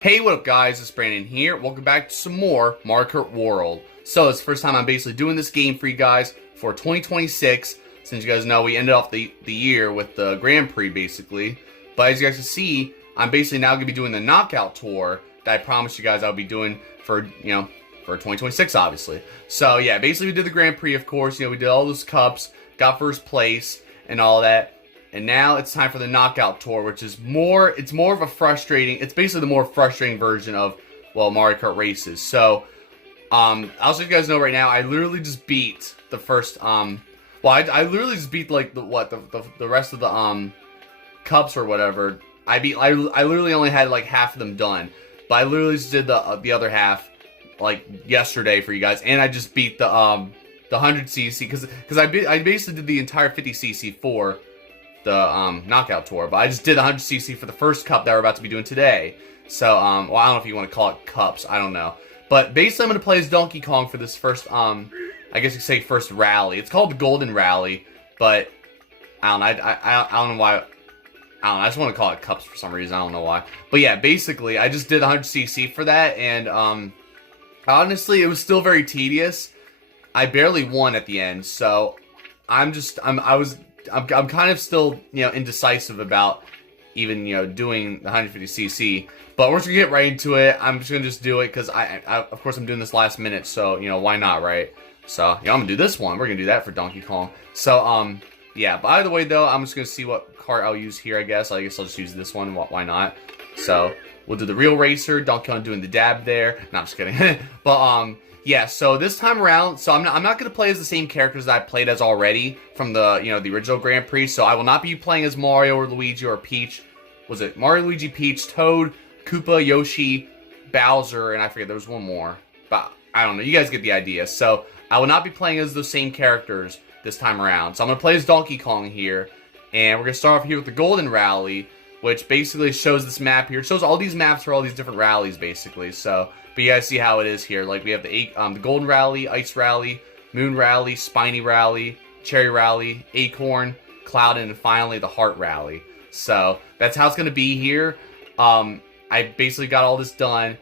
Hey, what up guys, it's Brandon here. Welcome back to some more Mario Kart World. So, it's the first time I'm basically doing this game for you guys for 2026. Since you guys know, we ended off the year with the Grand Prix, basically. But as you guys can see, I'm basically now going to be doing the Knockout Tour that I promised you guys I'll be doing for 2026, obviously. So, yeah, basically we did the Grand Prix, of course. We did all those cups, got first place, and all that. And now it's time for the Knockout Tour, which is it's more of a frustrating, it's basically the more frustrating version of, well, Mario Kart races. So, I'll let you guys know right now, I literally just beat the first, I literally just beat, like, the rest of the, cups or whatever. I literally only had, like, half of them done. But I literally just did the other half, like, yesterday for you guys. And I just beat the 100cc, because I basically did the entire 50cc for the Knockout Tour, but I just did 100cc for the first cup that we're about to be doing today. So, well, I don't know if you want to call it cups, I don't know. But basically, I'm going to play as Donkey Kong for this first, I guess you could say first rally. It's called the Golden Rally, but I don't know, I don't know why, I don't know, I just want to call it cups for some reason, I don't know why. But yeah, basically, I just did 100cc for that, and, honestly, it was still very tedious. I barely won at the end, so I'm kind of still, indecisive about even, doing the 150cc. But we're just gonna get right into it. I'm just gonna do it because of course, I'm doing this last minute, so, why not, right? So, I'm gonna do this one. We're gonna do that for Donkey Kong. So, yeah. By the way, though, I'm just gonna see what cart I'll use here, I guess. I guess I'll just use this one. Why not? So, we'll do the real racer. Donkey Kong doing the dab there. No, I'm just kidding. But, yeah, so this time around, so I'm not going to play as the same characters that I played as already from the, the original Grand Prix. So I will not be playing as Mario or Luigi or Peach. Was it Mario, Luigi, Peach, Toad, Koopa, Yoshi, Bowser, and I forget, there was one more. But I don't know, you guys get the idea. So I will not be playing as those same characters this time around. So I'm going to play as Donkey Kong here. And we're going to start off here with the Golden Rally, which basically shows this map here. It shows all these maps for all these different rallies, basically. So, but you guys see how it is here. Like, we have the Golden Rally, Ice Rally, Moon Rally, Spiny Rally, Cherry Rally, Acorn, Cloud, and finally the Heart Rally. So, that's how it's going to be here. I basically got all this done,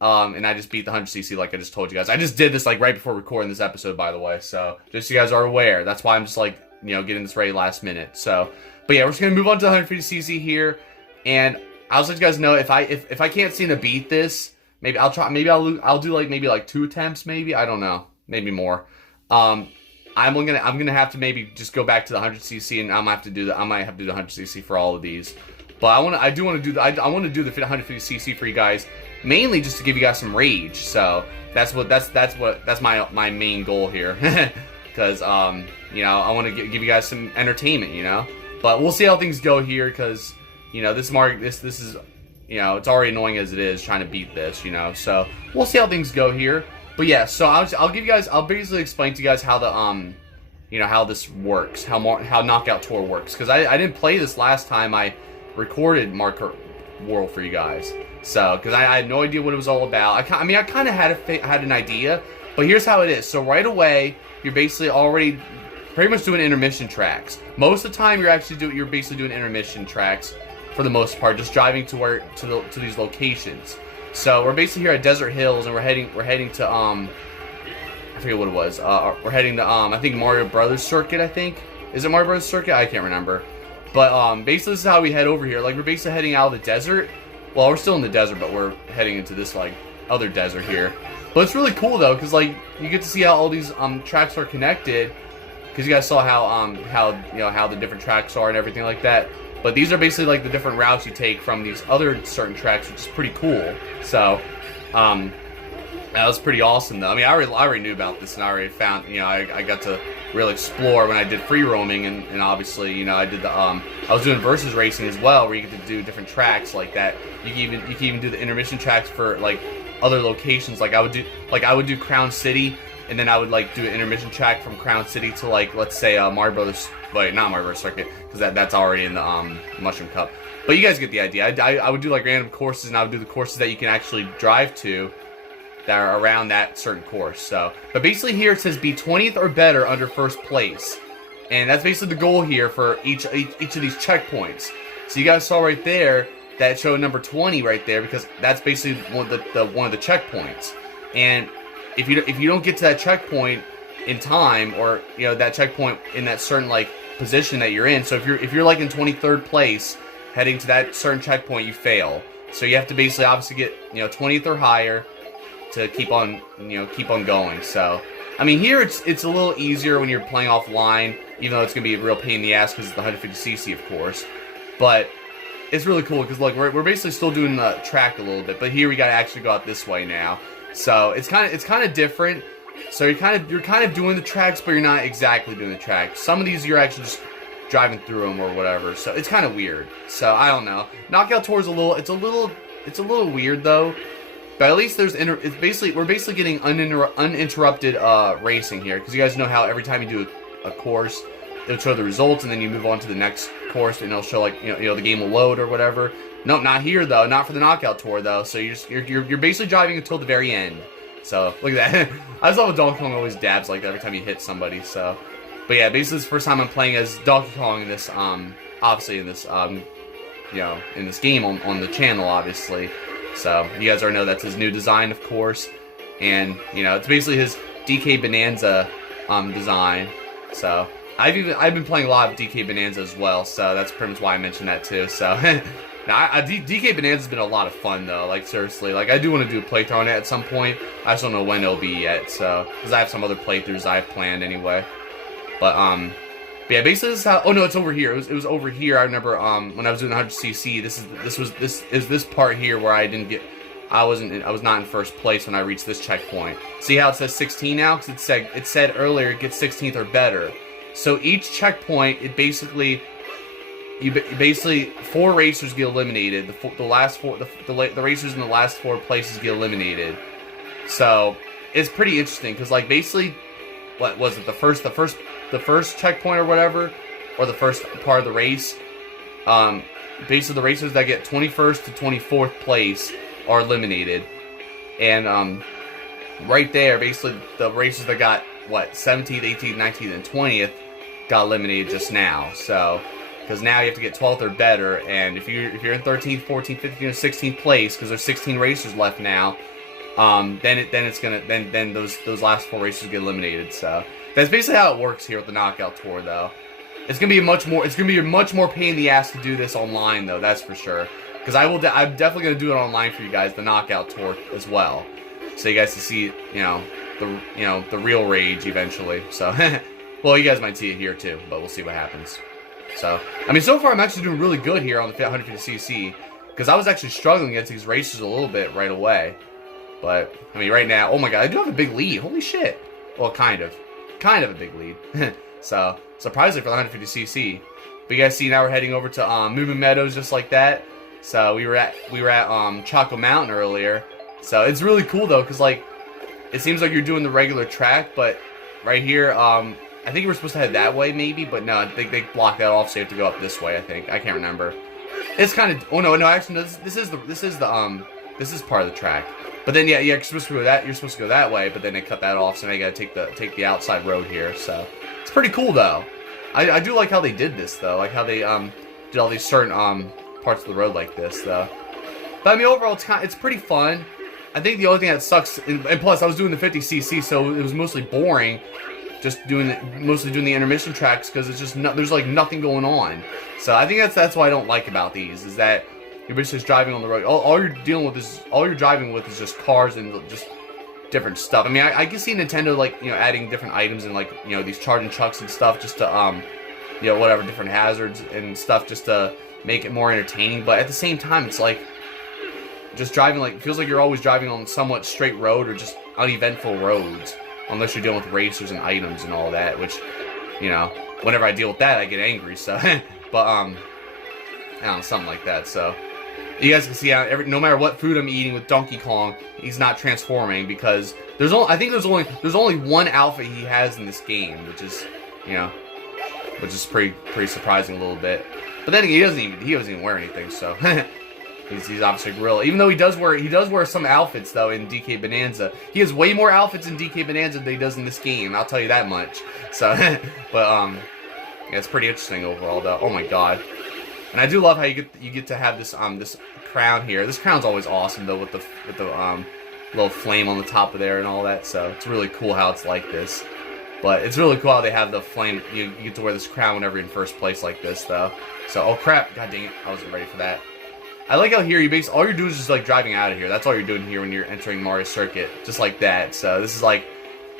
and I just beat the 100cc like I just told you guys. I just did this, like, right before recording this episode, by the way. So, just so you guys are aware. That's why I'm just, like, getting this ready last minute. So, but yeah, we're just gonna move on to 150cc here, and I'll let you guys know if I can't seem to beat this, maybe I'll try. Maybe I'll do like 2 attempts, maybe, I don't know, maybe more. I'm gonna have to maybe just go back to the 100cc, and I might have to do the 100cc for all of these. But I want to do the 150cc for you guys, mainly just to give you guys some rage. So that's my main goal here, because I want to give you guys some entertainment, But we'll see how things go here, because, this is, it's already annoying as it is trying to beat this, So we'll see how things go here. But yeah, so I'll basically explain to you guys how the, how this works, how Knockout Tour works. Because I didn't play this last time I recorded Mario Kart World for you guys. So, because I had no idea what it was all about. I kind of had an idea, but here's how it is. So right away, you're basically already pretty much doing intermission tracks. Most of the time, you're basically doing intermission tracks for the most part, just driving to these locations. So we're basically here at Desert Hills, and we're heading to I forget what it was. We're heading to I think Mario Brothers Circuit. I think, is it Mario Brothers Circuit? I can't remember. But basically, this is how we head over here. Like, we're basically heading out of the desert. Well, we're still in the desert, but we're heading into this, like, other desert here. But it's really cool though, because, like, you get to see how all these tracks are connected. Because you guys saw how the different tracks are and everything like that. But these are basically like the different routes you take from these other certain tracks, which is pretty cool. So, that was pretty awesome though. I already knew about this, and I already found, I got to really explore when I did free roaming, and obviously, I did the I was doing versus racing as well, where you get to do different tracks like that. You can even do the intermission tracks for like other locations. Like I would do Crown City. And then I would, like, do an intermission track from Crown City to, like, let's say, Mario Brothers... Wait, not Mario Brothers Circuit, because that's already in the, Mushroom Cup. But you guys get the idea. I would do, like, random courses, and I would do the courses that you can actually drive to that are around that certain course, so... But basically here it says, be 20th or better under first place. And that's basically the goal here for each of these checkpoints. So you guys saw right there that showed number 20 right there, because that's basically one of the checkpoints. And if you don't get to that checkpoint in time, or that checkpoint in that certain like position that you're in, so if you're like in 23rd place heading to that certain checkpoint, you fail. So you have to basically obviously get 20th or higher to keep on going. So I mean, here it's a little easier when you're playing offline, even though it's gonna be a real pain in the ass because it's the 150cc, of course. But it's really cool because look, we're basically still doing the track a little bit, but here we gotta actually go out this way now. So it's kind of different. So you're kind of doing the tracks, but you're not exactly doing the tracks. Some of these you're actually just driving through them or whatever. So it's kind of weird. So I don't know. Knockout Tour is a little weird though. But at least we're basically getting uninterrupted racing here, because you guys know how every time you do a course, it'll show the results, and then you move on to the next course, and it'll show like the game will load or whatever. Nope, not here though. Not for the Knockout Tour though. So you're basically driving until the very end. So look at that. I just love how Donkey Kong always dabs like that every time you hit somebody. So, but yeah, basically it's the first time I'm playing as Donkey Kong in this obviously in this in this game on the channel, obviously. So you guys already know that's his new design, of course, and it's basically his DK Bonanza design. So I've been playing a lot of DK Bonanza as well, so that's pretty much why I mentioned that too. So now DK Bonanza's been a lot of fun though. Like seriously, like I do want to do a playthrough on it at some point. I just don't know when it'll be yet. So because I have some other playthroughs I've planned anyway. But yeah, basically this is how. Oh no, it's over here. It was over here. I remember when I was doing the 100cc. This is this part here where I didn't get. I was not in first place when I reached this checkpoint. See how it says 16 now? Because it said earlier get 16th or better. So each checkpoint, basically 4 racers get eliminated. The racers in the last 4 places get eliminated. So it's pretty interesting because like basically, what was it, the first checkpoint or whatever, or the first part of the race, basically the racers that get 21st to 24th place are eliminated. And right there, basically the racers that got 17th, 18th, 19th, and 20th got eliminated just now. So because now you have to get 12th or better, and if you're in 13th, 14th, 15th, or 16th place, because there's 16 racers left now, then those last 4 racers get eliminated. So that's basically how it works here with the Knockout Tour, though. It's gonna be a much more pain in the ass to do this online, though. That's for sure. Because I'm definitely gonna do it online for you guys, the Knockout Tour as well, so you guys can see the real rage eventually. So well, you guys might see it here too, but we'll see what happens. So I mean, so far I'm actually doing really good here on the 150cc, because I was actually struggling against these racers a little bit right away. But I mean, right now, oh my god, I do have a big lead. Holy shit! Well, kind of a big lead. So surprisingly for the 150cc. But you guys see now we're heading over to Moo Moo Meadows just like that. So we were at Choco Mountain earlier. So it's really cool though, because like it seems like you're doing the regular track, but right here, I think you were supposed to head that way maybe, but no, they blocked that off, so you have to go up this way. I think, I can't remember. It's kind of, oh no, actually no, this is part of the track. But then yeah, you're supposed to go that way, but then they cut that off, so now you gotta take the outside road here. So it's pretty cool though. I do like how they did this though, like how they did all these certain parts of the road like this though. But I mean, overall it's pretty fun. I think the only thing that sucks, and plus I was doing the 50cc, so it was mostly boring, just mostly doing the intermission tracks, because it's just there's like nothing going on. So I think that's what I don't like about these, is that you're basically just driving on the road. All you're driving with is just cars and just different stuff. I mean, I can see Nintendo like adding different items and like these charging trucks and stuff, just to whatever, different hazards and stuff, just to make it more entertaining. But at the same time, it's like just driving, like, it feels like you're always driving on somewhat straight road or just uneventful roads, unless you're dealing with racers and items and all that, which whenever I deal with that I get angry. So but I don't know, something like that. So you guys can see how no matter what food I'm eating with Donkey Kong, he's not transforming, because I think there's only one outfit he has in this game, which is pretty surprising a little bit. But then he doesn't even wear anything, so he's obviously a gorilla. Even though he does wear some outfits though in DK Bonanza. He has way more outfits in DK Bonanza than he does in this game, I'll tell you that much. So but yeah, it's pretty interesting overall though. Oh my god. And I do love how you get to have this crown here. This crown's always awesome though, with the little flame on the top of there and all that. So it's really cool how it's like this. But it's really cool how they have the flame. You get to wear this crown whenever you're in first place like this, though. So, oh crap! God dang it! I wasn't ready for that. I like how here all you're doing is just like driving out of here. That's all you're doing here when you're entering Mario Circuit, just like that. So this is like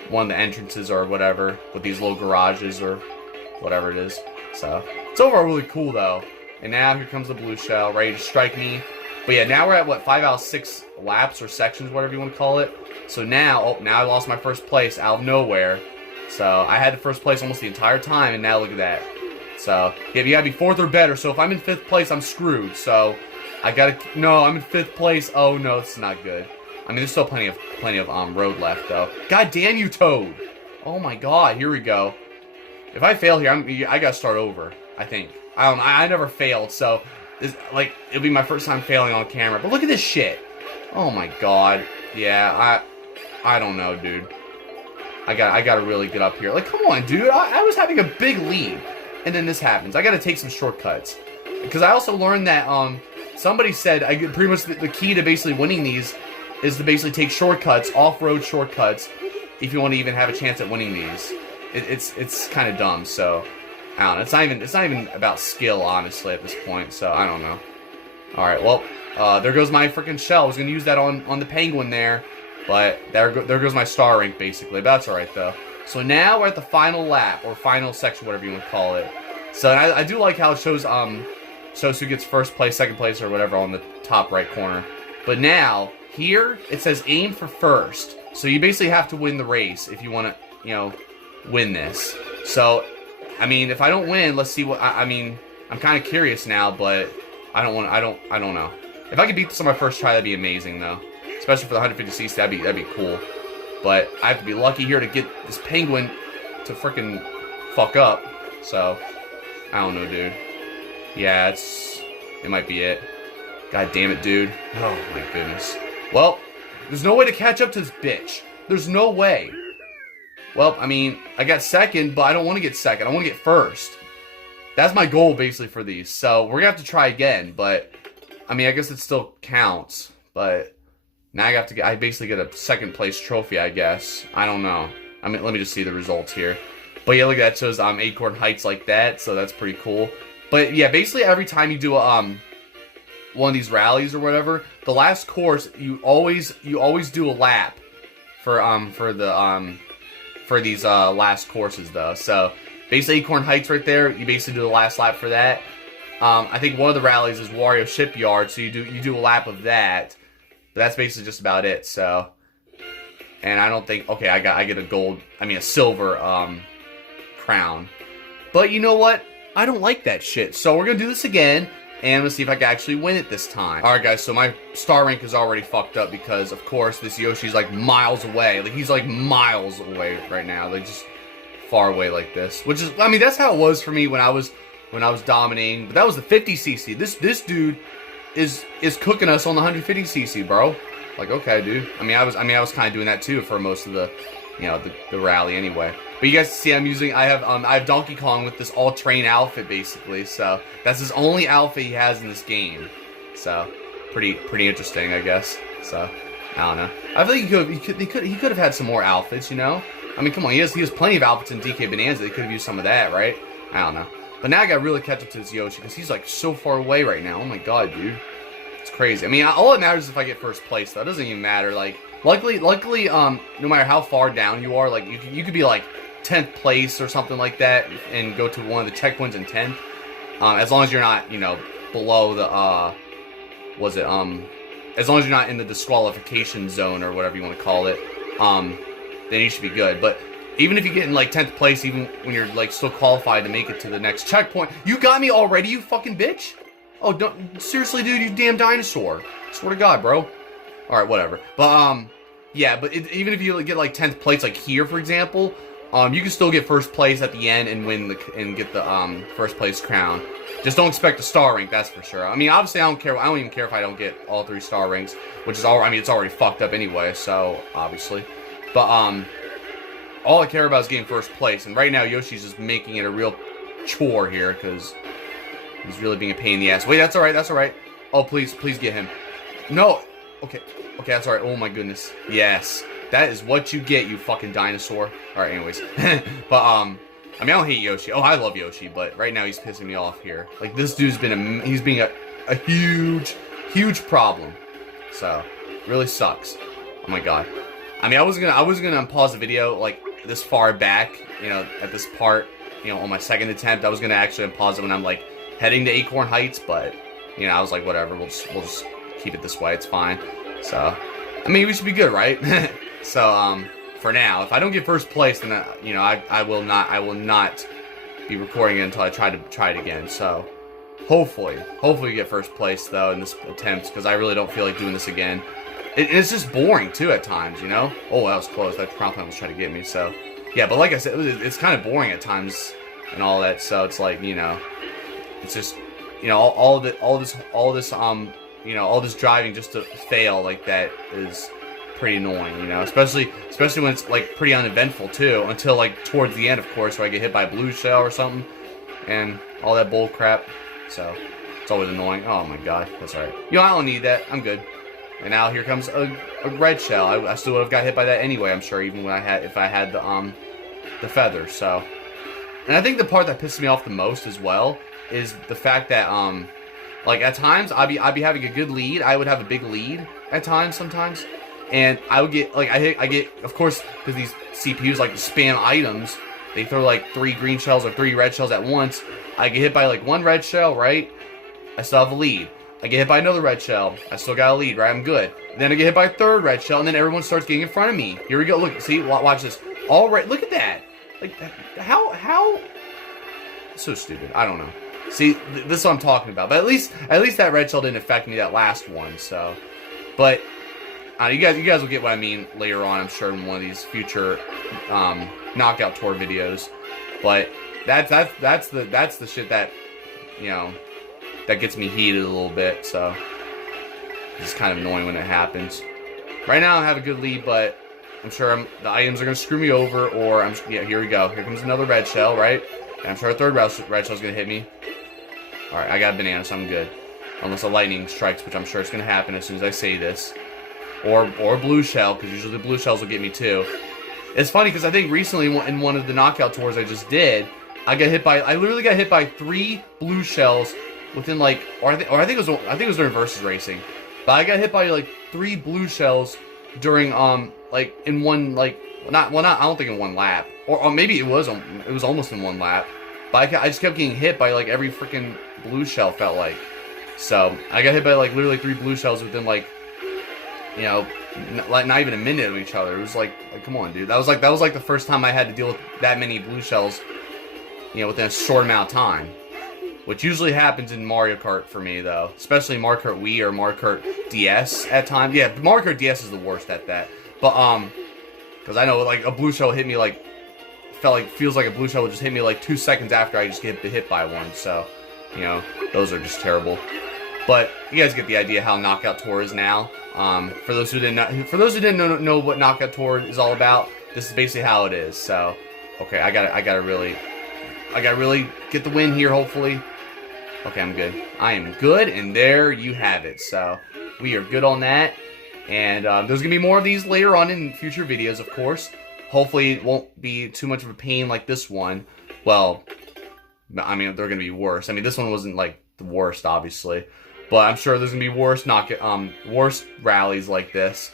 one of the entrances or whatever with these little garages or whatever it is. So it's overall really cool though. And now here comes the blue shell, ready to strike me. But yeah, now we're at what, 5 out of 6 laps or sections, whatever you want to call it. So now, now I lost my first place out of nowhere. So I had the first place almost the entire time, and now look at that. So yeah, you gotta be 4th or better. So if I'm in 5th place, I'm screwed. So I gotta, no, I'm in 5th place. Oh no, this is not good. I mean, there's still plenty of road left though. God damn you, Toad! Oh my God, here we go. If I fail here, I gotta start over. I think. I don't know. I never failed, so this, like, it'll be my first time failing on camera. But look at this shit. Oh my God. Yeah, I don't know, dude. I gotta really get up here. Like, come on, dude. I was having a big lead, and then this happens. I gotta take some shortcuts, because I also learned that somebody said pretty much the key to basically winning these is to basically take shortcuts, off-road shortcuts, if you want to even have a chance at winning these. It's kind of dumb. So I don't know. It's not even about skill, honestly, at this point. So I don't know. All right. Well, there goes my freaking shell. I was gonna use that on the penguin there. But there goes my star rank, basically. But that's alright, though. So now we're at the final lap, or final section, whatever you want to call it. So I do like how it shows who gets first place, second place, or whatever on the top right corner. But now, here, it says aim for first. So you basically have to win the race if you want to, you know, win this. So, I mean, if I don't win, let's see what, I mean, I'm kind of curious now, but I don't know. If I could beat this on my first try, that'd be amazing, though. Especially for the 150cc, that'd be cool. But I have to be lucky here to get this penguin to freaking fuck up. So, I don't know, dude. Yeah, it might be it. God damn it, dude. Oh my goodness. Well, there's no way to catch up to this bitch. There's no way. Well, I mean, I got second, but I don't want to get second. I want to get first. That's my goal, basically, for these. So, we're going to have to try again. But, I mean, I guess it still counts. But now I basically get a second place trophy, I guess. I don't know. I mean, let me just see the results here. But yeah, look at that. It shows Acorn Heights like that, so that's pretty cool. But yeah, basically every time you do a, one of these rallies or whatever, the last course you always do a lap for these last courses though. So basically Acorn Heights right there, you basically do the last lap for that. I think one of the rallies is Wario Shipyard, so you do a lap of that. But that's basically just about it. So, and I don't think, okay, I get a silver crown. But you know what? I don't like that shit. So we're gonna do this again, and let's see if I can actually win it this time. All right, guys. So my star rank is already fucked up because, of course, this Yoshi's like miles away. Like he's like miles away right now. Like just far away like this. Which is, I mean, that's how it was for me when I was dominating. But that was the 50cc. This dude is cooking us on the 150cc, bro. Like, okay, dude. I mean, I was kind of doing that too for most of the, you know, the rally anyway. But you guys see, I have Donkey Kong with this all-terrain outfit basically. So that's his only outfit he has in this game. So pretty interesting, I guess. So I don't know. I think he could have had some more outfits, you know. I mean, come on, he has plenty of outfits in DK Bonanza. They could have used some of that, right? I don't know. But now I gotta really catch up to this Yoshi because he's like so far away right now. Oh my god, dude. It's crazy. I mean, all that matters is if I get first place, though. It doesn't even matter. Like, luckily, no matter how far down you are, like, you could be like 10th place or something like that and go to one of the checkpoints in 10th. As long as you're not, you know, below the, as long as you're not in the disqualification zone or whatever you want to call it, then you should be good. But even if you get in, like, 10th place, even when you're, like, still qualified to make it to the next checkpoint, you got me already, you fucking bitch? Oh, don't, seriously, dude, you damn dinosaur. Swear to God, bro. Alright, whatever. But, yeah, but even if you get, like, 10th place, like here, for example, you can still get first place at the end and get the, first place crown. Just don't expect a star rank, that's for sure. I mean, obviously, I don't even care if I don't get all 3 star ranks, which is all, I mean, it's already fucked up anyway, so, obviously. But, all I care about is getting first place, and right now Yoshi's just making it a real chore here, because he's really being a pain in the ass. Wait, that's alright, that's alright. Oh, please get him. No. Okay, that's alright. Oh my goodness. Yes. That is what you get, you fucking dinosaur. Alright, anyways. But, I mean, I don't hate Yoshi. Oh, I love Yoshi, but right now he's pissing me off here. Like, this dude's been he's being a huge problem. So, really sucks. Oh my god. I mean, I was gonna pause the video, like, this far back, you know, at this part, you know, on my second attempt. I was gonna actually pause it when I'm, like, heading to Acorn Heights, but, you know, I was like, whatever, we'll just keep it this way, it's fine. So, I mean, we should be good, right? So, for now, if I don't get first place, then, you know, I will not be recording it until I try it again. So, hopefully we get first place, though, in this attempt, because I really don't feel like doing this again. It's just boring, too, at times, you know? Oh, that was close. That prompt plan was trying to get me, so... Yeah, but like I said, it's kind of boring at times and all that, so it's like, you know... It's just, you know, all this, you know, all this driving just to fail like that is pretty annoying, you know? Especially when it's, like, pretty uneventful, too, until, like, towards the end, of course, where I get hit by a blue shell or something, and all that bull crap, so... It's always annoying. Oh, my god. That's alright. You know, I don't need that. I'm good. And now here comes a red shell. I still would have got hit by that anyway, I'm sure, even when if I had the feathers. So, and I think the part that pisses me off the most as well is the fact that like at times I'd be having a good lead. I would have a big lead at times sometimes, and I would get like I get of course because these CPUs like to spam items. They throw like 3 green shells or 3 red shells at once. I get hit by like 1 red shell, right? I still have a lead. I get hit by another red shell. I still got a lead, right? I'm good. Then I get hit by a 3rd red shell, and then everyone starts getting in front of me. Here we go. Look, see? Watch this. All right. Look at that. Like, how? So stupid. I don't know. See, this is what I'm talking about. But at least that red shell didn't affect me that last one. So, but you guys will get what I mean later on. I'm sure in one of these future knockout tour videos. But that's the shit that, you know, that gets me heated a little bit, so it's kind of annoying when it happens. Right now I have a good lead, but I'm sure the items are going to screw me over, or yeah, here we go. Here comes another red shell, right? And I'm sure a 3rd red shell is going to hit me. Alright, I got a banana, so I'm good. Unless a lightning strikes, which I'm sure it's going to happen as soon as I say this. Or a blue shell, because usually the blue shells will get me too. It's funny, because I think recently in one of the knockout tours I just did, I literally got hit by 3 blue shells within like, I think it was during versus racing, but I got hit by like 3 blue shells during like in one like I don't think in 1 lap, or maybe it was almost in 1 lap, but I just kept getting hit by like every freaking blue shell, felt like. So I got hit by like literally 3 blue shells within like, you know, not even a minute of each other. It was like come on, dude. That was like the first time I had to deal with that many blue shells, you know, within a short amount of time. Which usually happens in Mario Kart for me, though. Especially Mario Kart Wii or Mario Kart DS at times. Yeah, Mario Kart DS is the worst at that. But, because I know, like, a blue shell hit me, like, feels like a blue shell would just hit me, like, 2 seconds after I just get hit by one. So, you know, those are just terrible. But you guys get the idea how Knockout Tour is now. For those who didn't know what Knockout Tour is all about, this is basically how it is. So, okay, I gotta really get the win here, hopefully. Okay, I'm good. I am good, and there you have it. So, we are good on that. And there's going to be more of these later on in future videos, of course. Hopefully, it won't be too much of a pain like this one. Well, I mean, they're going to be worse. I mean, this one wasn't, like, the worst, obviously. But I'm sure there's going to be worse rallies like this.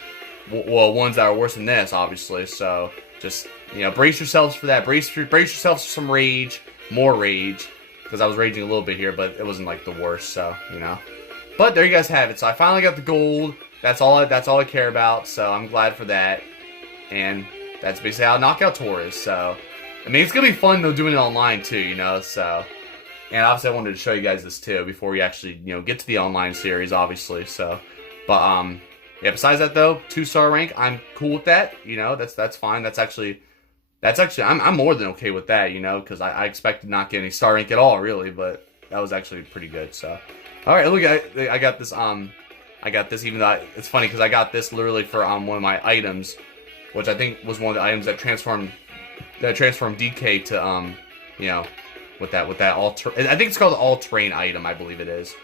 Well, ones that are worse than this, obviously. So, just, you know, brace yourselves for that. Brace yourselves for some rage. More rage. Because I was raging a little bit here, but it wasn't like the worst, so, you know. But there you guys have it. So I finally got the gold. That's all I care about, so I'm glad for that. And that's basically how Knockout Tour is, so. I mean, it's going to be fun, though, doing it online, too, you know, so. And obviously I wanted to show you guys this, too, before we actually, you know, get to the online series, obviously, so. But, yeah, besides that, though, 2-star rank, I'm cool with that, you know, that's fine. That's actually, I'm more than okay with that, you know, because I expected not get any star rank at all, really, but that was actually pretty good, so. Alright, look, I got this, even though it's funny, because I got this literally for, one of my items, which I think was one of the items that transformed DK to, you know, with that I think it's called the all-terrain item, I believe it is.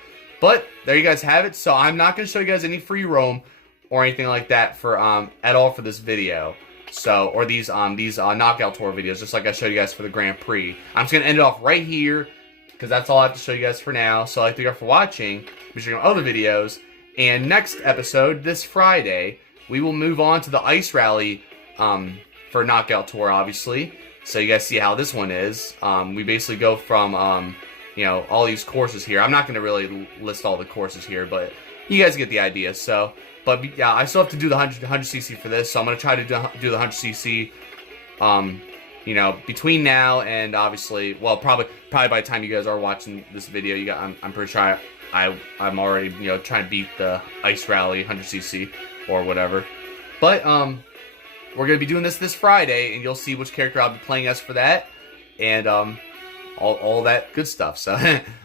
But there you guys have it. So I'm not going to show you guys any free roam or anything like that for at all for this video. So, or these knockout tour videos, just like I showed you guys for the Grand Prix. I'm just going to end it off right here, because that's all I have to show you guys for now. So thank you guys for watching. Be sure to check out other videos. And next episode, this Friday, we will move on to the ice rally for knockout tour, obviously. So you guys see how this one is. We basically go from, you know, all these courses here. I'm not going to really list all the courses here, but you guys get the idea. So, but yeah, I still have to do the 100cc for this. So I'm going to try to do the 100cc, you know, between now and obviously, well, probably by the time you guys are watching this video, you got, I'm pretty sure I'm already, you know, trying to beat the ice rally 100cc or whatever. But we're gonna be doing this Friday, and you'll see which character I'll be playing as for that, and all that good stuff. So,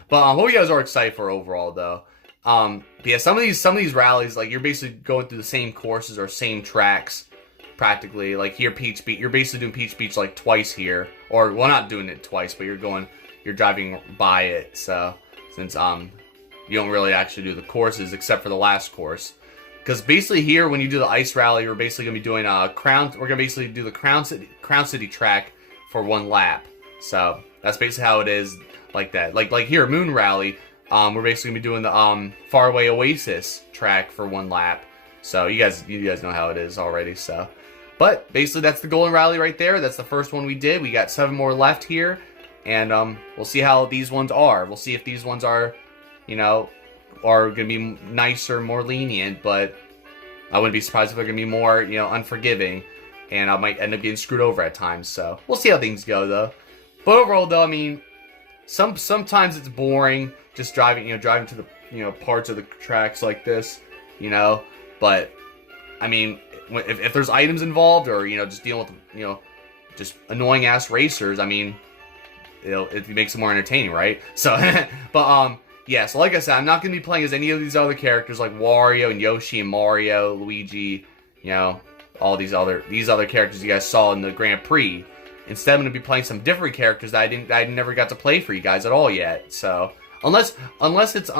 but hope you guys are excited for overall though. But yeah, some of these rallies, like, you're basically going through the same courses or same tracks, practically. Like here, Peach Beach, you're basically doing Peach Beach like twice here, or well, not doing it twice, but you're driving by it. So since you don't really actually do the courses except for the last course. Because basically here, when you do the ice rally, we're basically going to be doing we're going to basically do the Crown City track for 1 lap. So that's basically how it is, like that. Like here, Moon Rally, we're basically going to be doing the Faraway Oasis track for 1 lap. So you guys know how it is already. So, but basically that's the Golden Rally right there. That's the first one we did. We got 7 more left here, and we'll see how these ones are. We'll see if these ones are, you know, are going to be nicer, more lenient, but I wouldn't be surprised if they're going to be more, you know, unforgiving, and I might end up getting screwed over at times. So we'll see how things go though. But overall though, I mean, sometimes it's boring just driving to the, you know, parts of the tracks like this, you know. But I mean, if there's items involved, or, you know, just dealing with, you know, just annoying ass racers, I mean, it makes it more entertaining, right? So, but yeah, so like I said, I'm not going to be playing as any of these other characters like Wario and Yoshi and Mario, Luigi, you know, all these other characters you guys saw in the Grand Prix. Instead, I'm going to be playing some different characters that I never got to play for you guys at all yet. So, unless it's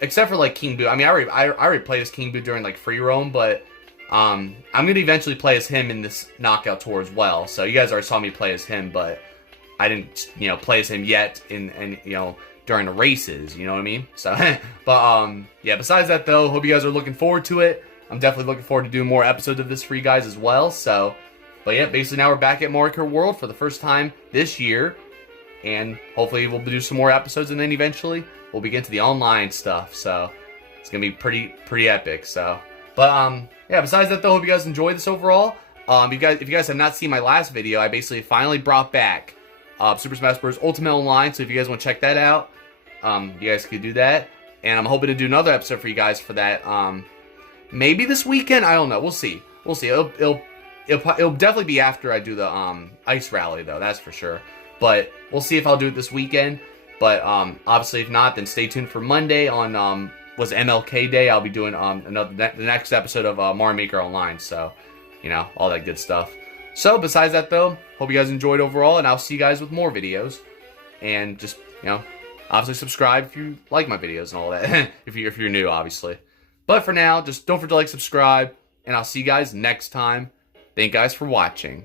except for like King Boo. I mean, I already played as King Boo during like free roam, but I'm going to eventually play as him in this knockout tour as well. So, you guys already saw me play as him, but I didn't, you know, play as him yet in you know, during the races, you know what I mean? So, but, yeah, besides that, though, hope you guys are looking forward to it. I'm definitely looking forward to doing more episodes of this for you guys as well, so, but yeah, basically now we're back at Mario Kart World for the first time this year, and hopefully we'll do some more episodes, and then eventually we'll begin to the online stuff, so it's gonna be pretty epic, so, but, yeah, besides that, though, hope you guys enjoyed this overall. If you guys have not seen my last video, I basically finally brought back Super Smash Bros. Ultimate Online, so if you guys want to check that out, you guys could do that, and I'm hoping to do another episode for you guys for that, maybe this weekend, I don't know, we'll see, it'll definitely be after I do the, ice rally, though, that's for sure, but we'll see if I'll do it this weekend, but, obviously, if not, then stay tuned for Monday on, was MLK Day. I'll be doing, the next episode of, Mario Maker Online, so, you know, all that good stuff. So, besides that, though, hope you guys enjoyed overall, and I'll see you guys with more videos, and just, you know, obviously subscribe if you like my videos and all that, if you're new, obviously. But for now, just don't forget to like, subscribe, and I'll see you guys next time. Thank you guys for watching.